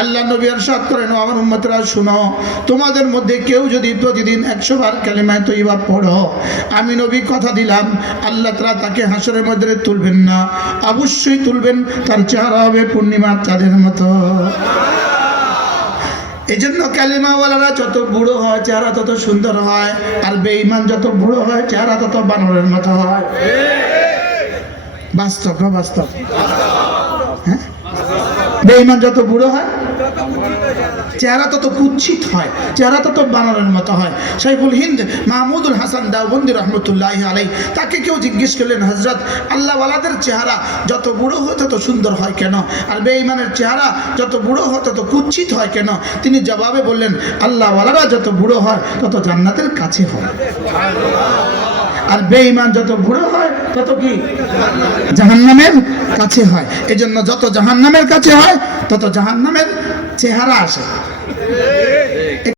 আল্লাহ নবী ইরশাদ করেন, আমার উম্মতরা শুনো, তোমাদের মধ্যে কেউ যদি প্রতিদিন 100 বার কালিমায়ে তয়্যিবা পড়ো, আমি নবী কথা দিলাম আল্লাহ তাআলা তাকে হাসরের ময়দানে তুলবেন না, অবশ্যই তুলবেন, তার চেহারা হবে পূর্ণিমার চাঁদের মতো। এই জন্য কালিমাওয়ালারা যত বুড়ো হয় চেহারা তত সুন্দর হয়, আর বেঈমান যত বুড়ো হয় চেহারা তত বানরের মতো হয়। বাস্তব না বাস্তব? হ্যাঁ, বেঈমান যত বুড়ো হয় চেহারা তত কুৎসিত হয়, চেহারা তত বানরের মতো হয়। শাইখুল হিন্দ মাহমুদুল হাসান দেওবন্দি রহমতুল্লাহি আলাইহি, তাকে কেউ জিজ্ঞেস করলেন, হযরত আল্লাহওয়ালাদের চেহারা যত বুড়ো হয় তত সুন্দর হয় কেন, আর বেঈমানের চেহারা যত বুড়ো হয় তত কুৎসিত হয় কেন? তিনি জবাবে বললেন, আল্লাহওয়ালারা যত বুড়ো হয় তত জান্নাতের কাছে হয়, আর বেঈমান যত বুড়ো হয় তত কি জাহান্নামের কাছে হয়। এজন্য যত জাহান্নামের কাছে হয় তত জাহান্নামের চেহারা আসে।